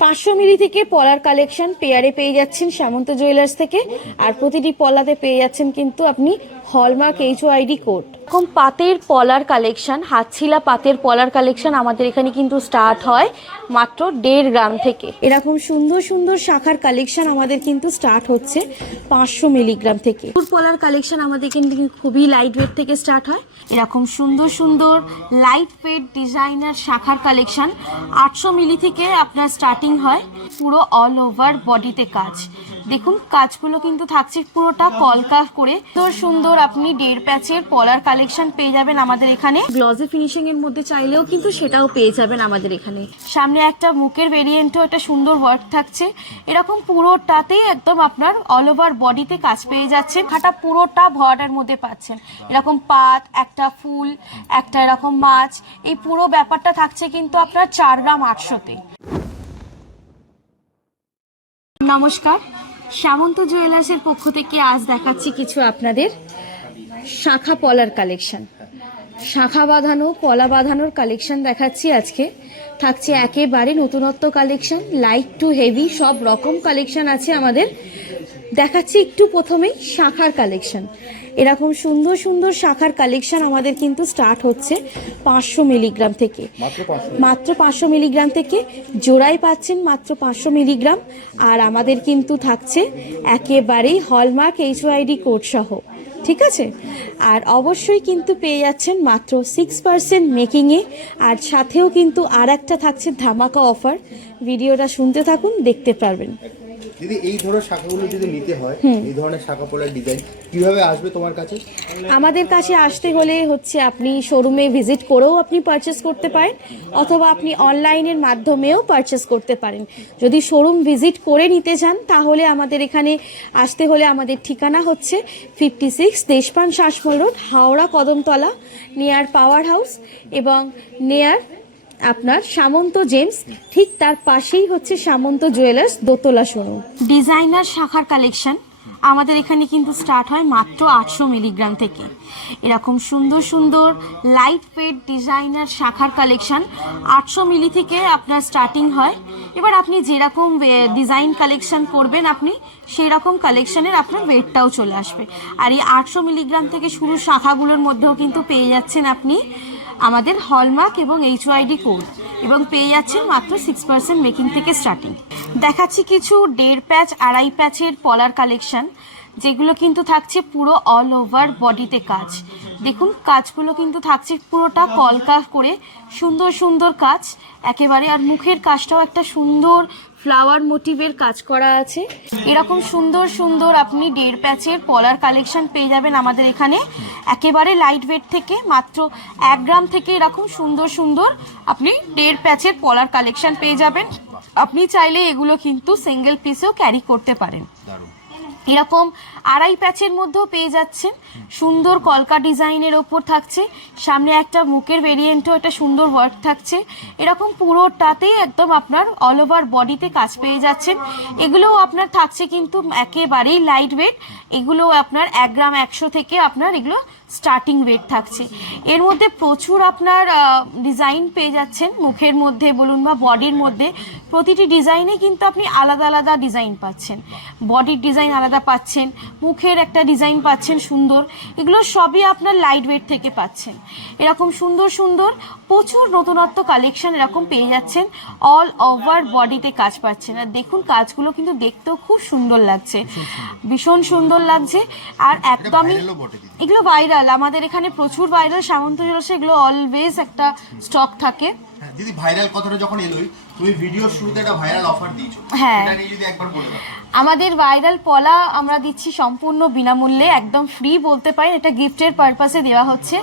পাঁচশো মিলি থেকে পলার কালেকশন পেয়ারে পেয়ে যাচ্ছেন সামন্ত জুয়েলার্স থেকে। আর প্রতিটি পলাতে পেয়ে যাচ্ছেন কিন্তু আপনি হলমার্ক এইচ আইডি কোড। এরকম পাতের পলার কালেকশন হাতছিলা পাতের পলার কালেকশন আমাদের এখানে কিন্তু স্টার্ট হয় মাত্র দেড় গ্রাম থেকে। এরকম সুন্দর সুন্দর শাখার কালেকশন আমাদের কিন্তু স্টার্ট হচ্ছে পাঁচশো মিলিগ্রাম থেকে। পলার কালেকশন আমাদের কিন্তু খুবই লাইট ওয়েট থেকে স্টার্ট হয়। এরকম সুন্দর সুন্দর লাইট ওয়েট ডিজাইনার শাখার কালেকশন আটশো মিলি থেকে আপনার স্টার্টিং হয়। পুরো অল ওভার বডিতে কাজ। দেখুন কাজগুলো কিন্তু থাকছে পুরোটা কলকা করে। সুন্দর সুন্দর আপনি দেড় প্যাচের পলার কালেকশন পেয়ে যাবেন আমাদের এখানে। গ্লজি ফিনিশিং এর মধ্যে চাইলেও কিন্তু সেটাও পেয়ে যাবেন আমাদের এখানে। সামনে একটা মুখের ভেরিয়েন্টও একটা সুন্দর ওয়ার্ক থাকছে। এরকম পুরোটাতেই একদম আপনার অল ওভার বডিতে কাজ পেয়ে যাচ্ছেন। খাটা পুরোটা ভরাটার মধ্যে পাচ্ছেন। এরকম পাত একটা ফুল একটা এরকম মাছ। এই পুরো ব্যাপারটা থাকছে কিন্তু আপনার চার গ্রাম আটশোতে। নমস্কার। সামন্ত জুয়েলার্সের পক্ষ থেকে আজ দেখাচ্ছি কিছু আপনাদের শাখা পলার কালেকশন। শাখা বাঁধানো, পলা বাঁধানোর কালেকশন দেখাচ্ছি আজকে। থাকছে একেবারে নতুনত্ব কালেকশন লাইট টু হেভি সব রকম কালেকশন আছে আমাদের। দেখাচ্ছি একটু প্রথমেই শাখার কালেকশন। এরকম সুন্দর সুন্দর শাখার কালেকশন আমাদের কিন্তু স্টার্ট হচ্ছে পাঁচশো মিলিগ্রাম থেকে। মাত্র পাঁচশো। মিলিগ্রাম থেকে। জোড়াই পাচ্ছেন মাত্র পাঁচশো মিলিগ্রাম আর আমাদের কিন্তু থাকছে একেবারেই হলমার্ক এইচওআইডি কোড সহ। ঠিক আছে? আর অবশ্যই কিন্তু পেয়ে যাচ্ছেন মাত্র সিক্স পার্সেন্ট মেকিংয়ে আর সাথেও কিন্তু আর একটা থাকছে ধামাকা অফার ভিডিওটা শুনতে থাকুন দেখতে পারবেন। দিদি এই ধরনের শাখাগুলো যদি নিতে হয় এই ধরনের শাখা পলার ডিজাইন কীভাবে আসবে তোমার কাছে? আমাদের কাছে আসতে হলে হচ্ছে আপনি শোরুমে ভিজিট করেও আপনি পারচেস করতে পারেন অথবা আপনি অনলাইনের মাধ্যমেও পারচেস করতে পারেন। যদি শোরুম ভিজিট করে নিতে চান তাহলে আমাদের এখানে আসতে হলে আমাদের ঠিকানা হচ্ছে fifty six Deshpran Sasmal road Howrah Kadamtala near power house এবং নেয়ার আপনার সামন্ত জেমস, ঠিক তার পাশেই হচ্ছে সামন্ত জুয়েলার্স, দোতলা শোরুম। ডিজাইনার শাখার কালেকশন আমাদের এখানে কিন্তু স্টার্ট হয় মাত্র আটশো মিলিগ্রাম থেকে। এরকম সুন্দর সুন্দর লাইট ওয়েট ডিজাইনার শাখার কালেকশন আটশো মিলি থেকে আপনার স্টার্টিং হয়। এবার আপনি যেরকম ডিজাইন কালেকশন করবেন আপনি সেই রকম কালেকশনের আপনার ওয়েটটাও চলে আসবে। আর এই আটশো মিলিগ্রাম থেকে শুরু শাখাগুলোর মধ্যেও কিন্তু পেয়ে যাচ্ছেন আপনি আমাদের হলমার্ক এবং এইচওআইডি কোড, এবং পেয়ে যাচ্ছেন মাত্র সিক্স পার্সেন্ট মেকিং থেকে স্টার্টিং দেখাচ্ছি কিছু দেড় প্যাচ, আড়াই প্যাচের পলার কালেকশন যেগুলো কিন্তু থাকছে পুরো অল ওভার বডিতে কাজ। দেখুন, কাজগুলো কিন্তু থাকছে পুরোটা কলকা করে, সুন্দর সুন্দর কাজ। একেবারে আর মুখের কাজটাও একটা সুন্দর ফ্লাওয়ার মোটিভের কাজ করা আছে। এরকম সুন্দর সুন্দর আপনি দেড় প্যাচের পলার কালেকশন পেয়ে যাবেন আমাদের এখানে। একেবারে লাইট ওয়েট থেকে, মাত্র এক গ্রাম থেকে এরকম সুন্দর সুন্দর আপনি দেড় প্যাচের পলার কালেকশন পেয়ে যাবেন। আপনি চাইলে এগুলো কিন্তু সিঙ্গেল পিসেও ক্যারি করতে পারেন। এরকম আড়াই প্যাচের মধ্যেও পেয়ে যাচ্ছেন। সুন্দর কলকা ডিজাইনের ওপর থাকছে। সামনে একটা মুখের ভেরিয়েন্টও একটা সুন্দর ওয়ার্ক থাকছে। এরকম পুরোটাতেই একদম আপনার অল ওভার বডিতে কাজ পেয়ে যাচ্ছেন। এগুলোও আপনার থাকছে কিন্তু একেবারেই লাইট ওয়েট এগুলো আপনার এক গ্রাম একশো থেকে আপনার এগুলো স্টার্টিং ওয়েট থাকছে। এর মধ্যে প্রচুর আপনার ডিজাইন পেয়ে যাচ্ছেন। মুখের মধ্যে বলুন বা বডির মধ্যে প্রতিটি ডিজাইনে কিন্তু আপনি আলাদা আলাদা ডিজাইন পাচ্ছেন। বডির ডিজাইন আলাদা পাচ্ছেন মুখের একটা ডিজাইন পাচ্ছেন সুন্দর। এগুলো সবই আপনার লাইট ওয়েট থেকে পাচ্ছেন। এরকম সুন্দর সুন্দর প্রচুর নতুনত্ব কালেকশন এরকম পেয়ে যাচ্ছেন। অল ওভার বডিতে কাজ পাচ্ছেন। আর দেখুন কাজগুলো কিন্তু দেখতেও খুব সুন্দর লাগছে। ভীষণ সুন্দর লাগছে। আর একদমই। এগুলো ভাইরাল আমাদের এখানে প্রচুর ভাইরাল সামন্ত জলসে এগুলো অলওয়েজ একটা স্টক থাকে। হ্যাঁ, দিদি ভাইরাল কথাটা যখন এলোই তুমি ভিডিওর শুরুতে একটা ভাইরাল অফার দিয়েছ। হ্যাঁ। এটা নিয়ে যদি একবার বলে দাও। আমাদের ভাইরাল পলা আমরা দিচ্ছি সম্পূর্ণ বিনামূল্যে একদম ফ্রি বলতে পারেন এটা গিফটের পারপাসে দেওয়া হচ্ছে।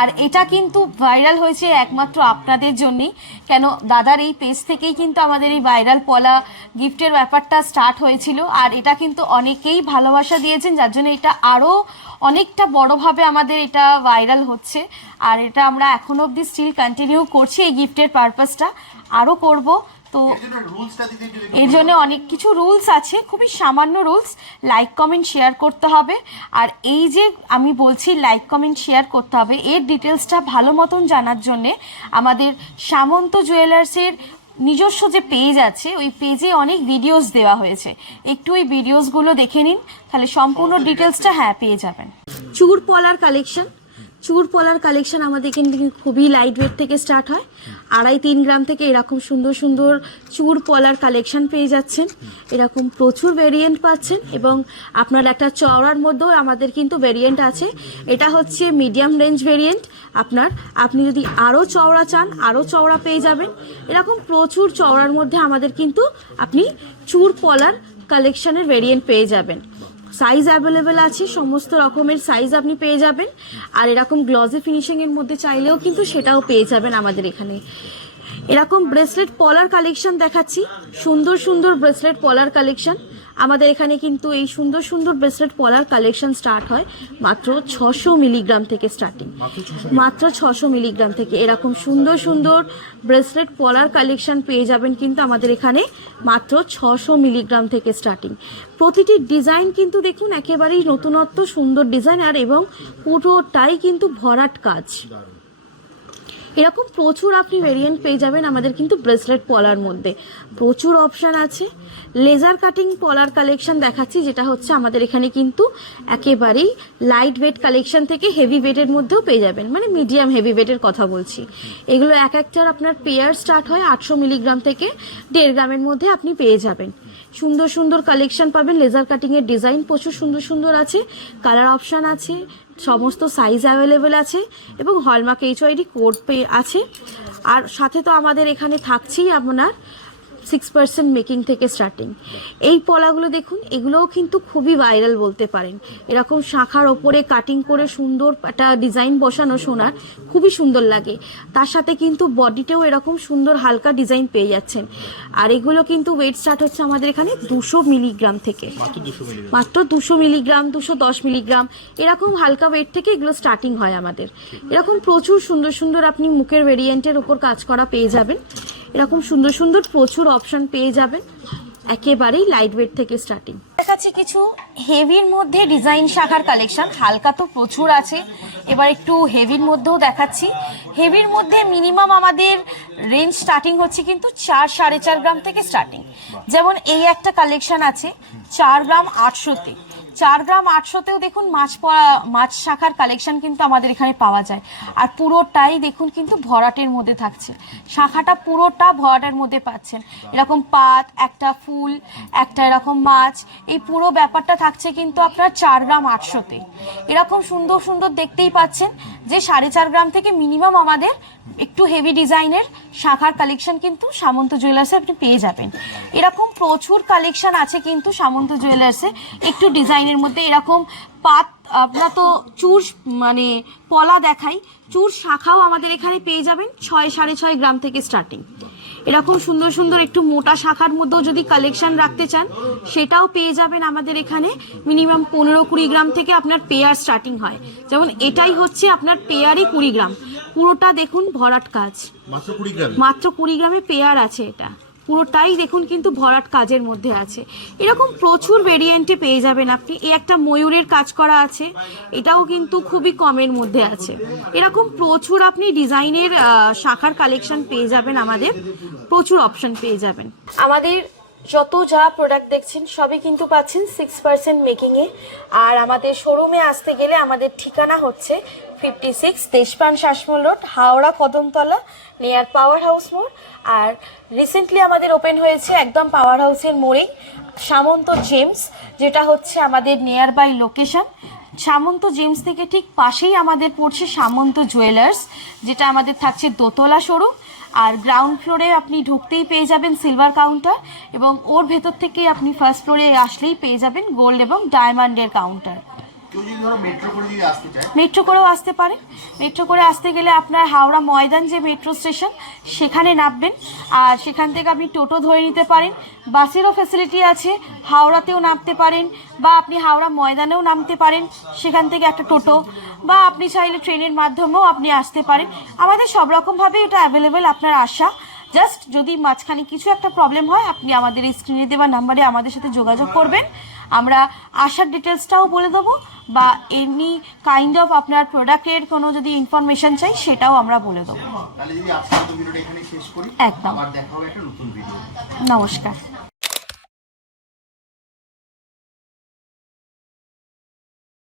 আর এটা কিন্তু ভাইরাল হয়েছে একমাত্র আপনাদের জন্যই কেন দাদার এই পেজ থেকেই কিন্তু আমাদের এই ভাইরাল পলা গিফটের ব্যাপারটা স্টার্ট হয়েছিল। আর এটা কিন্তু অনেকেই ভালোবাসা দিয়েছেন যার জন্য এটা আরও অনেকটা বড়ভাবে আমাদের এটা ভাইরাল হচ্ছে। আর এটা আমরা এখনও অবধি স্টিল কন্টিনিউ করছি এই গিফটের পারপাসটা আরও করব। তো এর জন্য অনেক কিছু রুলস আছে খুবই সামান্য রুলস লাইক কমেন্ট শেয়ার করতে হবে। আর এই যে আমি বলছি লাইক কমেন্ট শেয়ার করতে হবে এর ডিটেলসটা ভালো মতন জানার জন্যে আমাদের সামন্ত জুয়েলার্সের নিজস্ব যে পেজ আছে ওই পেজে অনেক ভিডিওস দেওয়া হয়েছে। একটু ওই ভিডিওসগুলো দেখে নিন তাহলে সম্পূর্ণ ডিটেলসটা হ্যাঁ পেয়ে যাবেন। চুর পলার কালেকশন চুর পলার কালেকশন আমাদের কিন্তু খুবই লাইট ওয়েট থেকে স্টার্ট হয়। আড়াই তিন গ্রাম থেকে এরকম সুন্দর সুন্দর চুর পলার কালেকশন পেয়ে যাচ্ছেন। এরকম প্রচুর ভেরিয়েন্ট পাচ্ছেন এবং আপনার একটা চওড়ার মধ্যেও আমাদের কিন্তু ভেরিয়েন্ট আছে। এটা হচ্ছে মিডিয়াম রেঞ্জ ভেরিয়েন্ট আপনার, আপনি যদি আরও চওড়া চান, আরও চওড়া পেয়ে যাবেন। এরকম প্রচুর চওড়ার মধ্যে আমাদের কিন্তু আপনি চুর পলার কালেকশনের ভেরিয়েন্ট পেয়ে যাবেন। সাইজ অ্যাভেলেবেল আছে, সমস্ত রকমের সাইজ আপনি পেয়ে যাবেন। আর এরকম গ্লজে ফিনিশিংয়ের মধ্যে চাইলেও কিন্তু সেটাও পেয়ে যাবেন আমাদের এখানে। এরকম ব্রেসলেট পলার কালেকশন দেখাচ্ছি। সুন্দর সুন্দর ব্রেসলেট পলার কালেকশন আমাদের এখানে কিন্তু এই সুন্দর সুন্দর ব্রেসলেট পলার কালেকশন স্টার্ট হয় মাত্র ছশো মিলিগ্রাম থেকে স্টার্টিং মাত্র ছশো মিলিগ্রাম থেকে। এরকম সুন্দর সুন্দর ব্রেসলেট পলার কালেকশন পেয়ে যাবেন কিন্তু আমাদের এখানে মাত্র ছশো মিলিগ্রাম থেকে স্টার্টিং প্রতিটি ডিজাইন কিন্তু দেখুন একেবারেই নতুনত্ব সুন্দর ডিজাইন আর এবং পুরোটাই কিন্তু ভরাট কাজ। এরকম প্রচুর আপনি ভেরিয়েন্ট পেয়ে যাবেন আমাদের কিন্তু ব্রেসলেট পলার মধ্যে। প্রচুর অপশান আছে। লেজার কাটিং পলার কালেকশন দেখাচ্ছি, যেটা হচ্ছে আমাদের এখানে কিন্তু একেবারেই লাইট ওয়েট কালেকশন থেকে হেভি ওয়েটের মধ্যেও পেয়ে যাবেন। মানে মিডিয়াম হেভি ওয়েটের কথা বলছি। এগুলো এক একটার আপনার পেয়ার স্টার্ট হয় আটশো মিলিগ্রাম থেকে দেড় গ্রামের মধ্যে আপনি পেয়ে যাবেন। সুন্দর সুন্দর কালেকশন পাবেন। লেজার কাটিংয়ের ডিজাইন প্রচুর সুন্দর সুন্দর আছে। কালার অপশান আছে, সমস্ত সাইজ অ্যাভেলেবেল আছে এবং হলমার্ক এইচওয়াইডি কোড পে আছে। আর সাথে তো আমাদের এখানে থাকছেই আপনার সিক্স পার্সেন্ট মেকিং থেকে স্টার্টিং এই পলাগুলো দেখুন এগুলোও কিন্তু খুবই ভাইরাল বলতে পারেন। এরকম শাখার ওপরে কাটিং করে সুন্দর একটা ডিজাইন বসানো সোনার খুবই সুন্দর লাগে। তার সাথে কিন্তু বডিতেও এরকম সুন্দর হালকা ডিজাইন পেয়ে যাচ্ছেন। আর এগুলো কিন্তু ওয়েট স্টার্ট হচ্ছে আমাদের এখানে দুশো মিলিগ্রাম থেকে। মাত্র দুশো মিলিগ্রাম দুশো দশ মিলিগ্রাম এরকম হালকা ওয়েট থেকে এগুলো স্টার্টিং হয় আমাদের। এরকম প্রচুর সুন্দর সুন্দর আপনি মুখের ভেরিয়েন্টের ওপর কাজ করা পেয়ে যাবেন। এরকম সুন্দর সুন্দর প্রচুর অপশন পেয়ে যাবেন। একেবারেই লাইট ওয়েট থেকে স্টার্টিং কাছে কিছু হেভির মধ্যে ডিজাইন শাখার কালেকশন হালকা তো প্রচুর আছে। এবার একটু হেভির মধ্যেও দেখাচ্ছি। হেভির মধ্যে মিনিমাম আমাদের রেঞ্জ স্টার্টিং হচ্ছে কিন্তু চার, সাড়ে চার গ্রাম থেকে স্টার্টিং যেমন এই একটা কালেকশন আছে, চার গ্রাম আটশোতে চার গ্রাম আটশোতেও দেখুন মাছ পড়া, মাছ শাখার কালেকশন কিন্তু আমাদের এখানে পাওয়া যায়। আর পুরোটাই দেখুন কিন্তু ভরাটের মধ্যে থাকছে। শাখাটা পুরোটা ভরাটের মধ্যে পাচ্ছেন। এরকম পাত, একটা ফুল, একটা এরকম মাছ, এই পুরো ব্যাপারটা থাকছে কিন্তু আপনার চার গ্রাম আটশোতে। এরকম সুন্দর সুন্দর দেখতেই পাচ্ছেন। যে সাড়ে চার গ্রাম থেকে মিনিমাম আমাদের একটু হেভি ডিজাইনের শাখার কালেকশন কিন্তু সামন্ত জুয়েলার্সে আপনি পেয়ে যাবেন। এরকম প্রচুর কালেকশন আছে কিন্তু সামন্ত জুয়েলার্সে একটু ডিজাইনের মধ্যে এরকম পাত, আপনার তো চুর মানে পলা দেখাই চুর শাখাও আমাদের এখানে পেয়ে যাবেন ছয়, সাড়ে ছয় গ্রাম থেকে স্টার্টিং এরকম সুন্দর সুন্দর একটু মোটা শাখার মধ্যেও যদি কালেকশন রাখতে চান সেটাও পেয়ে যাবেন আমাদের এখানে। মিনিমাম পনেরো কুড়ি গ্রাম থেকে আপনার পেয়ার স্টার্টিং হয়। যেমন এটাই হচ্ছে আপনার পেয়ারই কুড়ি গ্রাম। পুরোটা দেখুন ভরাট কাজ। মাত্র কুড়ি গ্রাম? পেয়ার আছে এটা। পুরোটাই দেখুন কিন্তু ভরাট কাজের মধ্যে আছে। এরকম প্রচুর ভেরিয়েন্টে পেয়ে যাবেন আপনি। এই একটা ময়ূরের কাজ করা আছে, এটাও কিন্তু খুবই কমের মধ্যে আছে। এরকম প্রচুর আপনি ডিজাইনের শাখার কালেকশন পেয়ে যাবেন আমাদের। প্রচুর অপশন পেয়ে যাবেন। আমাদের যত যা প্রোডাক্ট দেখছেন, সবই কিন্তু পাচ্ছেন সিক্স পার্সেন্ট মেকিংয়ে আর আমাদের শোরুমে আসতে গেলে আমাদের ঠিকানা হচ্ছে fifty six Deshpran Sasmal road, Howrah Kadamtala near power house মোড় আর রিসেন্টলি আমাদের ওপেন হয়েছে একদম পাওয়ার হাউসের মোড়েই সামন্ত জেমস, যেটা হচ্ছে আমাদের near by location Samanta gems থেকে ঠিক পাশেই আমাদের পড়ছে সামন্ত জুয়েলার্স, যেটা আমাদের থাকছে দোতলা শোরুম আর গ্রাউন্ড ফ্লোরে আপনি ঢুকতেই পেয়ে যাবেন সিলভার কাউন্টার এবং ওর ভেতর থেকে আপনি ফার্স্ট ফ্লোরে আসলেই পেয়ে যাবেন গোল্ড এবং ডায়মন্ডের কাউন্টার মেট্রো করেও আসতে পারে। মেট্রো করে আসতে গেলে আপনার হাওড়া ময়দান যে মেট্রো স্টেশন সেখানে নামবেন। আর সেখান থেকে আপনি টোটো ধরে নিতে পারেন। বাসেরও ফেসিলিটি আছে, হাওড়াতেও নামতে পারেন বা আপনি হাওড়া ময়দানেও নামতে পারেন। সেখান থেকে একটা টোটো বা আপনি চাইলে ট্রেনের মাধ্যমেও আপনি আসতে পারেন। আমাদের সব রকমভাবে এটা অ্যাভেলেবেল আপনার আসা জাস্ট যদি মাঝখানে কিছু একটা প্রবলেম হয়, আপনি আমাদের এই স্ক্রিনে দেওয়া নাম্বারে আমাদের সাথে যোগাযোগ করবেন। আমরা আসার ডিটেলসটাও বলে দেবো। বা এমনি কাইন্ড অফ আপনার প্রোডাক্টের কোনো যদি ইনফরমেশন চাই সেটাও আমরা বলে দেবো। একদম। নমস্কার।